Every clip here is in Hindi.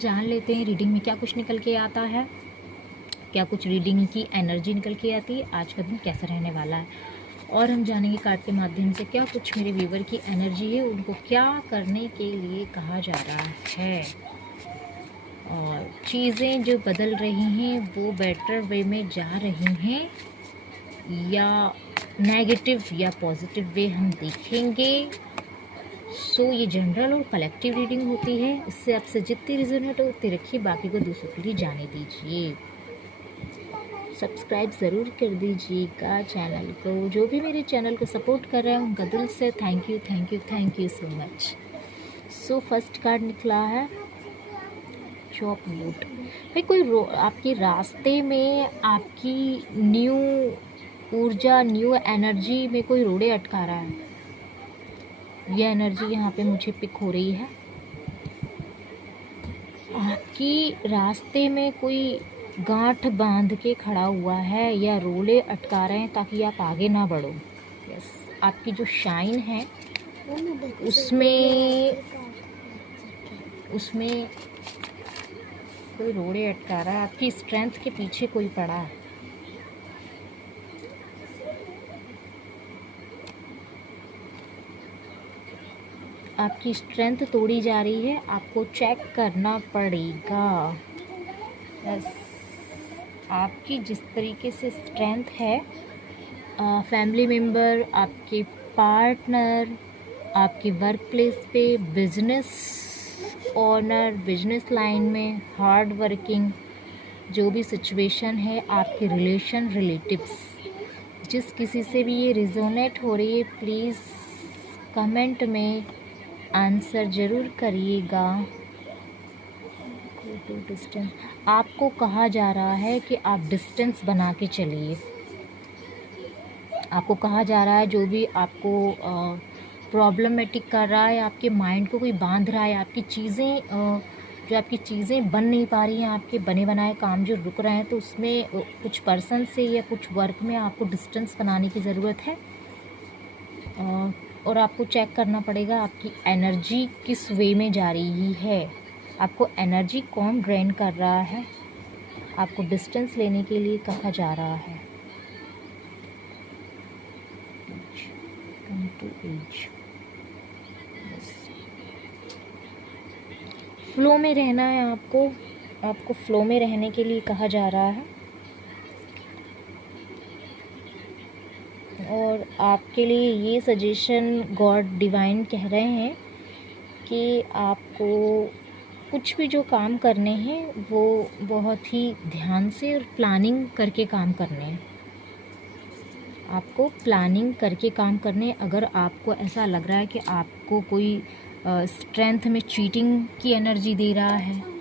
जान लेते हैं रीडिंग में क्या कुछ निकल के आता है, क्या कुछ रीडिंग की एनर्जी निकल के आती है, आज का दिन कैसा रहने वाला है। और हम जानेंगे कार्ड के माध्यम से क्या कुछ मेरे व्यूवर की एनर्जी है, उनको क्या करने के लिए कहा जा रहा है, और चीज़ें जो बदल रही हैं वो बेटर वे में जा रही हैं या नेगेटिव या पॉजिटिव वे, हम देखेंगे। सो ये जनरल और कलेक्टिव रीडिंग होती है, इससे आपसे जितनी रिजोनेट हो उतनी रखिए, बाकी को दूसरों के लिए जाने दीजिए। सब्सक्राइब ज़रूर कर दीजिएगा चैनल को। जो भी मेरे चैनल को सपोर्ट कर रहे हैं उनका दिल से thank you thank you thank you so much. So first card निकला है चॉप वुड। भाई कोई आपके रास्ते में आपकी न्यू ऊर्जा, न्यू एनर्जी में कोई रोड़े अटका रहा है। ये एनर्जी यहाँ पे मुझे पिक हो रही है। आपकी रास्ते में कोई गांठ बांध के खड़ा हुआ है या रोले अटका रहे हैं ताकि आप आगे ना बढ़ो। यस, आपकी जो शाइन है उसमें कोई रोड़े अटका रहा है। आपकी स्ट्रेंथ के पीछे कोई पड़ा है। आपकी स्ट्रेंथ तोड़ी जा रही है, आपको चेक करना पड़ेगा। यस, आपकी जिस तरीके से स्ट्रेंथ है, फैमिली मेम्बर, आपके पार्टनर, आपके वर्क प्लेस पे, बिजनेस ओनर, बिजनेस लाइन में, हार्ड वर्किंग, जो भी सिचुएशन है, आपके रिलेशन, रिलेटिव्स, जिस किसी से भी ये रिजोनेट हो रही है, प्लीज़ कमेंट में आंसर ज़रूर करिएगा। डिस्टेंस, आपको कहा जा रहा है कि आप डिस्टेंस बना के चलिए। आपको कहा जा रहा है जो भी आपको प्रॉब्लमेटिक कर रहा है, आपके माइंड को कोई बांध रहा है, आपकी चीज़ें जो आपकी चीज़ें बन नहीं पा रही हैं, आपके बने बनाए काम जो रुक रहे हैं, तो उसमें कुछ पर्सन से या कुछ वर्क में आपको डिस्टेंस बनाने की ज़रूरत है। और आपको चेक करना पड़ेगा आपकी एनर्जी किस वे में जा रही है, आपको एनर्जी कौन ड्रेन कर रहा है। आपको डिस्टेंस लेने के लिए कहा जा रहा है। कम टू एज, फ्लो में रहना है आपको फ्लो में रहने के लिए कहा जा रहा है। और आपके लिए ये सजेशन गॉड डिवाइन कह रहे हैं कि आपको कुछ भी जो काम करने हैं वो बहुत ही ध्यान से और प्लानिंग करके काम करने हैं। आपको प्लानिंग करके काम करने। अगर आपको ऐसा लग रहा है कि आपको कोई स्ट्रेंथ में चीटिंग की एनर्जी दे रहा है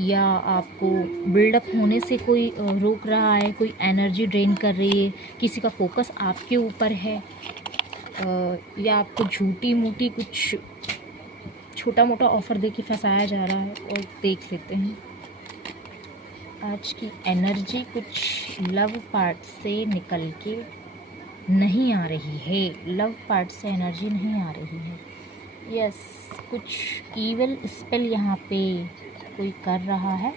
या आपको बिल्डअप होने से कोई रोक रहा है, कोई एनर्जी ड्रेन कर रही है, किसी का फोकस आपके ऊपर है, या आपको झूठी मूठी कुछ छोटा मोटा ऑफ़र दे के फंसाया जा रहा है। और देख लेते हैं आज की एनर्जी कुछ लव पार्ट से निकल के नहीं आ रही है। लव पार्ट से एनर्जी नहीं आ रही है। यस, कुछ ईविल स्पेल यहाँ पे कोई कर रहा है,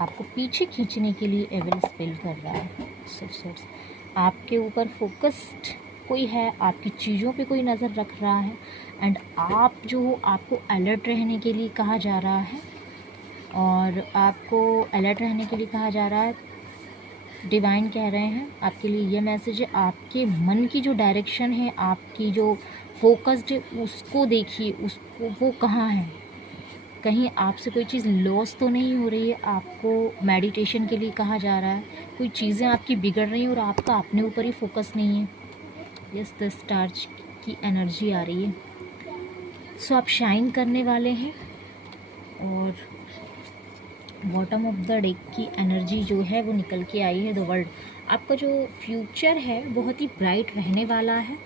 आपको पीछे खींचने के लिए एविल स्पेल कर रहा है। आपके ऊपर फोकस्ड कोई है, आपकी चीज़ों पे कोई नज़र रख रहा है। एंड आप जो आपको अलर्ट रहने के लिए कहा जा रहा है, और आपको अलर्ट रहने के लिए कहा जा रहा है। डिवाइन कह रहे हैं आपके लिए ये मैसेज है, आपके मन की जो डायरेक्शन है, आपकी जो फोकस्ड है, उसको देखिए, उसको वो कहाँ है। कहीं आपसे कोई चीज़ लॉस तो नहीं हो रही है। आपको मेडिटेशन के लिए कहा जा रहा है। कोई चीज़ें आपकी बिगड़ रही हैं और आपका अपने ऊपर ही फोकस नहीं है। यस, द स्टार्च की एनर्जी आ रही है। सो आप शाइन करने वाले हैं। और बॉटम ऑफ द डेक की एनर्जी जो है वो निकल के आई है, द वर्ल्ड। आपका जो फ्यूचर है बहुत ही ब्राइट रहने वाला है।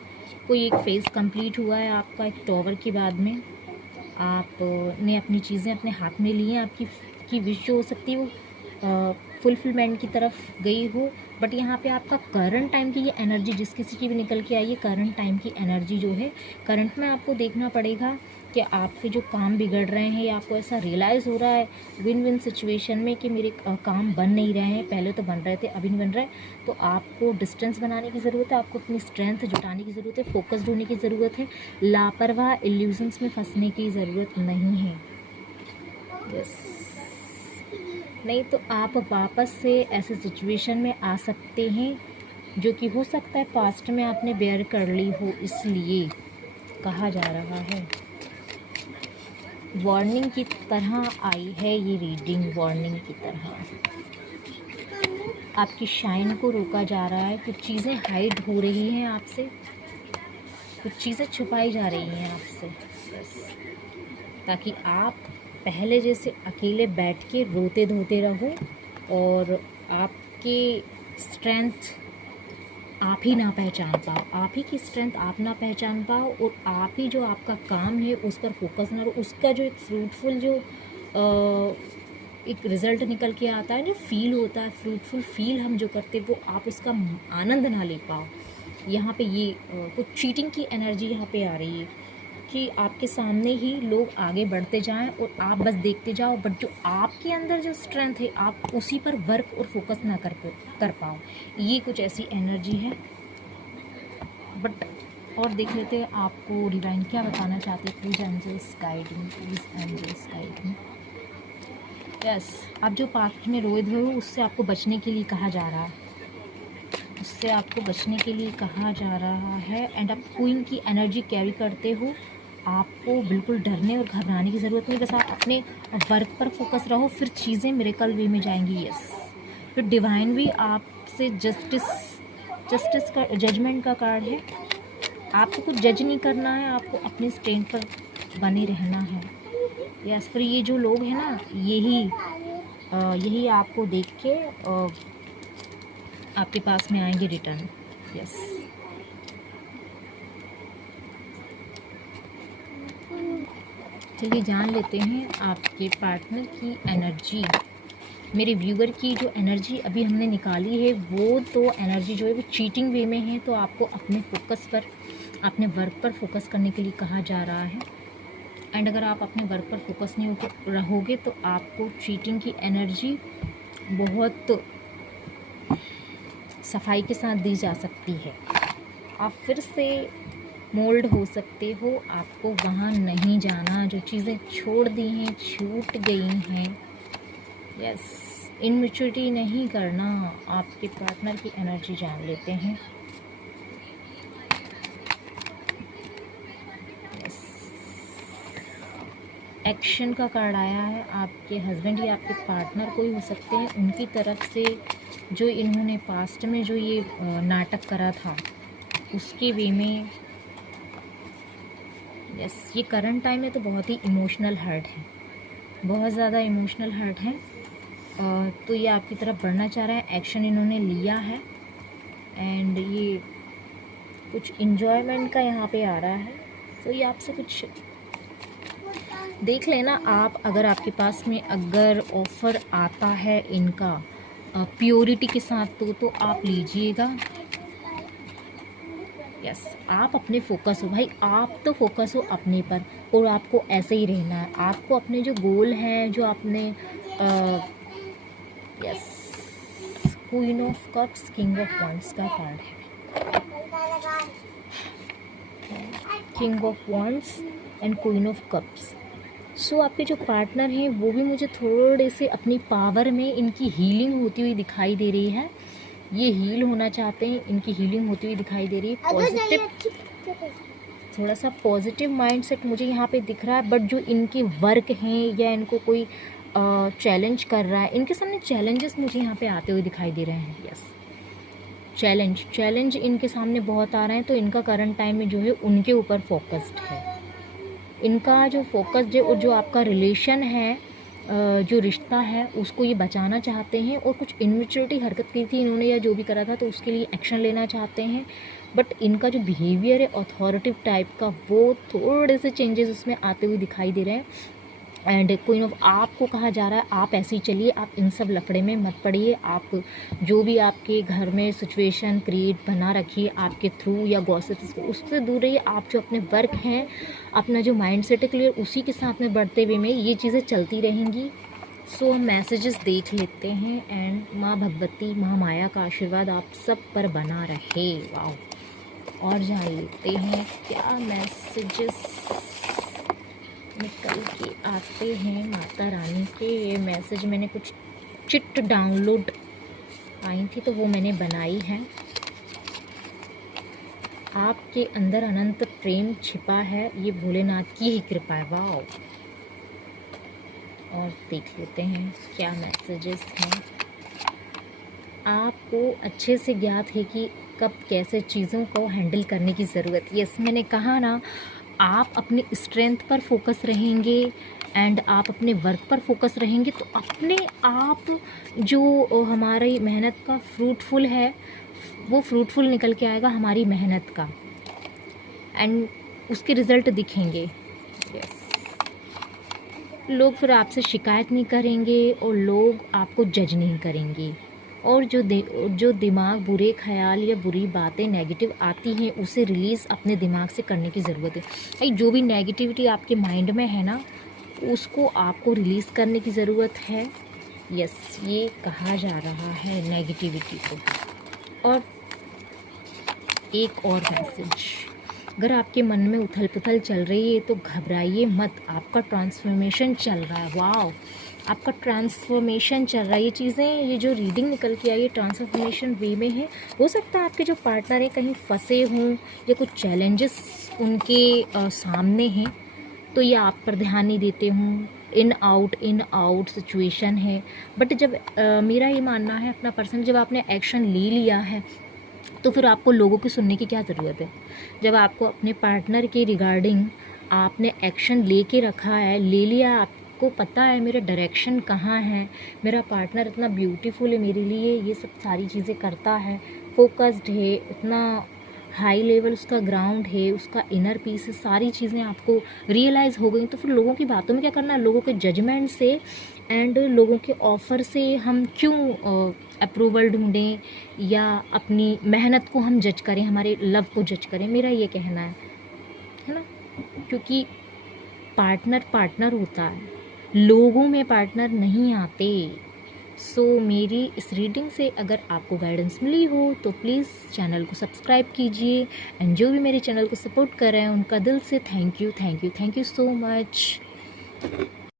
कोई एक फेज़ कंप्लीट हुआ है आपका एक टॉवर के बाद में। आपने अपनी चीज़ें अपने हाथ में ली हैं। आपकी विश जो हो सकती है वो फुलफिलमेंट की तरफ गई हो। बट यहाँ पे आपका करंट टाइम की ये एनर्जी जिस किसी की भी निकल के आई है, करंट टाइम की एनर्जी जो है, करंट में आपको देखना पड़ेगा कि आपके जो काम बिगड़ रहे हैं या आपको ऐसा रियलाइज़ हो रहा है विन विन सिचुएशन में कि मेरे काम बन नहीं रहे हैं, पहले तो बन रहे थे अभी नहीं बन रहे, तो आपको डिस्टेंस बनाने की ज़रूरत है, आपको अपनी स्ट्रेंथ जुटाने की ज़रूरत है, फोकस्ड होने की ज़रूरत है, लापरवाह इल्यूजन्स में फंसने की ज़रूरत नहीं है। यस, नहीं तो आप वापस से ऐसे सिचुएशन में आ सकते हैं जो कि हो सकता है पास्ट में आपने बेयर कर ली हो, इसलिए कहा जा रहा है। वार्निंग की तरह आई है ये रीडिंग, वार्निंग की तरह आपकी शाइन को रोका जा रहा है, कुछ चीज़ें हाइड हो रही हैं आपसे, कुछ चीज़ें छुपाई जा रही हैं आपसे, बस ताकि आप पहले जैसे अकेले बैठ के रोते धोते रहो और आपके स्ट्रेंथ आप ही ना पहचान पाओ, आप ही की स्ट्रेंथ आप ना पहचान पाओ और आप ही जो आपका काम है उस पर फोकस ना रहो, उसका जो एक फ्रूटफुल जो एक रिज़ल्ट निकल के आता है, जो फील होता है, फ्रूटफुल फील हम जो करते वो आप उसका आनंद ना ले पाओ। यहाँ पे ये कुछ चीटिंग की एनर्जी यहाँ पे आ रही है कि आपके सामने ही लोग आगे बढ़ते जाएं और आप बस देखते जाओ, बट जो आपके अंदर जो स्ट्रेंथ है आप उसी पर वर्क और फोकस ना कर पाओ, ये कुछ ऐसी एनर्जी है। बट और देख लेते हैं आपको डिवाइन क्या बताना चाहते हैं। Please angels guiding, please angels guiding. Yes, आप जो पास्ट में रोए धोए हो उससे आपको बचने के लिए कहा जा रहा है, उससे आपको बचने के लिए कहा जा रहा है। एंड आप क्वीन की एनर्जी कैरी करते हो, आपको बिल्कुल डरने और घबराने की ज़रूरत नहीं, बस आप अपने वर्क पर फोकस रहो, फिर चीज़ें मिरेकल वे में जाएंगी। यस, फिर डिवाइन भी आपसे जस्टिस का जजमेंट का कार्ड है। आपको कुछ जज नहीं करना है, आपको अपने स्टैंड पर बने रहना है। यस, फिर ये जो लोग हैं ना यही आपको देख के आपके पास में आएंगे रिटर्न। यस, चलिए जान लेते हैं आपके पार्टनर की एनर्जी। मेरे व्यूअर की जो एनर्जी अभी हमने निकाली है वो तो एनर्जी जो है वो चीटिंग वे में है, तो आपको अपने फोकस पर, अपने वर्क पर फोकस करने के लिए कहा जा रहा है। एंड अगर आप अपने वर्क पर फोकस नहीं होकर रहोगे तो आपको चीटिंग की एनर्जी बहुत सफाई के साथ दी जा सकती है, आप फिर से मोल्ड हो सकते हो, आपको वहाँ नहीं जाना, जो चीज़ें छोड़ दी हैं, छूट गई हैं। यस, इनमेच्योरिटी नहीं करना। आपके पार्टनर की एनर्जी जान लेते हैं। यस, एक्शन का कार्ड आया है। आपके हस्बैंड या आपके पार्टनर कोई हो सकते हैं, उनकी तरफ से जो इन्होंने पास्ट में जो ये नाटक करा था उसके वे में। यस, ये करंट टाइम में तो बहुत ही इमोशनल हर्ट है, बहुत ज़्यादा इमोशनल हर्ट है, तो ये आपकी तरफ बढ़ना चाह रहा है, एक्शन इन्होंने लिया है। एंड ये कुछ इन्जॉयमेंट का यहाँ पे आ रहा है, तो ये आपसे कुछ देख लेना आप। अगर आपके पास में अगर ऑफ़र आता है इनका प्योरिटी के साथ तो आप लीजिएगा। यस, आप अपने फोकस हो भाई, आप तो फोकस हो अपने पर और आपको ऐसे ही रहना है। आपको अपने जो गोल हैं, जो आपने yes, queen of cups, king of wands का कार्ड है, king of wands and queen of cups. So आपके जो पार्टनर हैं वो भी मुझे थोड़े से अपनी पावर में इनकी हीलिंग होती हुई दिखाई दे रही है, ये हील होना चाहते हैं, इनकी हीलिंग होती हुई दिखाई दे रही है। पॉजिटिव, थोड़ा सा पॉजिटिव माइंडसेट मुझे यहाँ पे दिख रहा है। बट जो इनके वर्क हैं या इनको कोई चैलेंज कर रहा है, इनके सामने चैलेंजेस मुझे यहाँ पे आते हुए दिखाई दे रहे हैं। यस, चैलेंज इनके सामने बहुत आ रहे हैं, तो इनका करंट टाइम में जो है उनके ऊपर फोकस्ड है, इनका जो फोकस्ड है। और जो आपका रिलेशन है, जो रिश्ता है, उसको ये बचाना चाहते हैं और कुछ इनमेच्योरिटी हरकत की थी इन्होंने या जो भी करा था, तो उसके लिए एक्शन लेना चाहते हैं। बट इनका जो बिहेवियर है अथॉरिटिव टाइप का, वो थोड़े से चेंजेस उसमें आते हुए दिखाई दे रहे हैं। एंड क्वीन ऑफ, आपको कहा जा रहा है आप ऐसे ही चलिए, आप इन सब लफड़े में मत पड़िए। आप जो भी आपके घर में सिचुएशन क्रिएट बना रखिए आपके थ्रू या गॉसिप्स, उससे दूर रहिए। आप जो अपने वर्क हैं, अपना जो माइंड सेट है क्लियर, उसी के साथ में बढ़ते हुए में ये चीज़ें चलती रहेंगी। सो हम मैसेजेस देख लेते हैं एंड माँ भगवती, माँ माया का आशीर्वाद आप सब पर बना रहे। वाह, और जान लेते हैं क्या मैसेजेस निकल के आते हैं माता रानी के। ये मैसेज मैंने कुछ चिट डाउनलोड आई थी तो वो मैंने बनाई है। आपके अंदर अनंत प्रेम छिपा है, ये भोलेनाथ की ही कृपा है। वाह, और देख लेते हैं क्या मैसेजेस हैं। आपको अच्छे से ज्ञात है कि कब कैसे चीज़ों को हैंडल करने की ज़रूरत है। यस, मैंने कहा ना, आप अपनी स्ट्रेंथ पर फोकस रहेंगे एंड आप अपने वर्क पर फोकस रहेंगे तो अपने आप जो हमारी मेहनत का फ्रूटफुल है वो फ्रूटफुल निकल के आएगा, हमारी मेहनत का, एंड उसके रिज़ल्ट दिखेंगे। यस, लोग फिर आपसे शिकायत नहीं करेंगे और लोग आपको जज नहीं करेंगे। और जो दिमाग बुरे ख्याल या बुरी बातें नेगेटिव आती हैं उसे रिलीज़ अपने दिमाग से करने की ज़रूरत है। भाई, जो भी नेगेटिविटी आपके माइंड में है ना, उसको आपको रिलीज़ करने की ज़रूरत है। यस, ये कहा जा रहा है नेगेटिविटी को। और एक और मैसेज, अगर आपके मन में उथल पुथल चल रही है तो घबराइए मत, आपका ट्रांसफॉर्मेशन चल रहा है। वाह, आपका ट्रांसफॉर्मेशन चल रहा है। ये चीज़ें, ये जो रीडिंग निकल के आई है ट्रांसफॉर्मेशन वे में है। हो सकता है आपके जो पार्टनर हैं कहीं फंसे हों या कुछ चैलेंजेस उनके सामने हैं तो ये आप पर ध्यान नहीं देते हों। इन आउट सिचुएशन है। बट जब मेरा ये मानना है अपना पर्सन, जब आपने एक्शन ले लिया है तो फिर आपको लोगों की सुनने की क्या ज़रूरत है। जब आपको अपने पार्टनर के रिगार्डिंग आपने एक्शन ले के रखा है, ले लिया, आपको पता है मेरा डायरेक्शन कहाँ है, मेरा पार्टनर इतना ब्यूटीफुल है मेरे लिए, ये सब सारी चीज़ें करता है, फोकस्ड है, इतना हाई लेवल उसका ग्राउंड है, उसका इनर पीस है, सारी चीज़ें आपको रियलाइज़ हो गई, तो फिर लोगों की बातों में क्या करना है, लोगों के जजमेंट से एंड लोगों के ऑफ़र से हम क्यों अप्रूवल ढूंढें या अपनी मेहनत को हम जज करें, हमारे लव को जज करें। मेरा ये कहना है ना, क्योंकि पार्टनर पार्टनर होता है, लोगों में पार्टनर नहीं आते। सो मेरी इस रीडिंग से अगर आपको गाइडेंस मिली हो तो प्लीज़ चैनल को सब्सक्राइब कीजिए एंड जो भी मेरे चैनल को सपोर्ट कर रहे हैं उनका दिल से थैंक यू सो मच।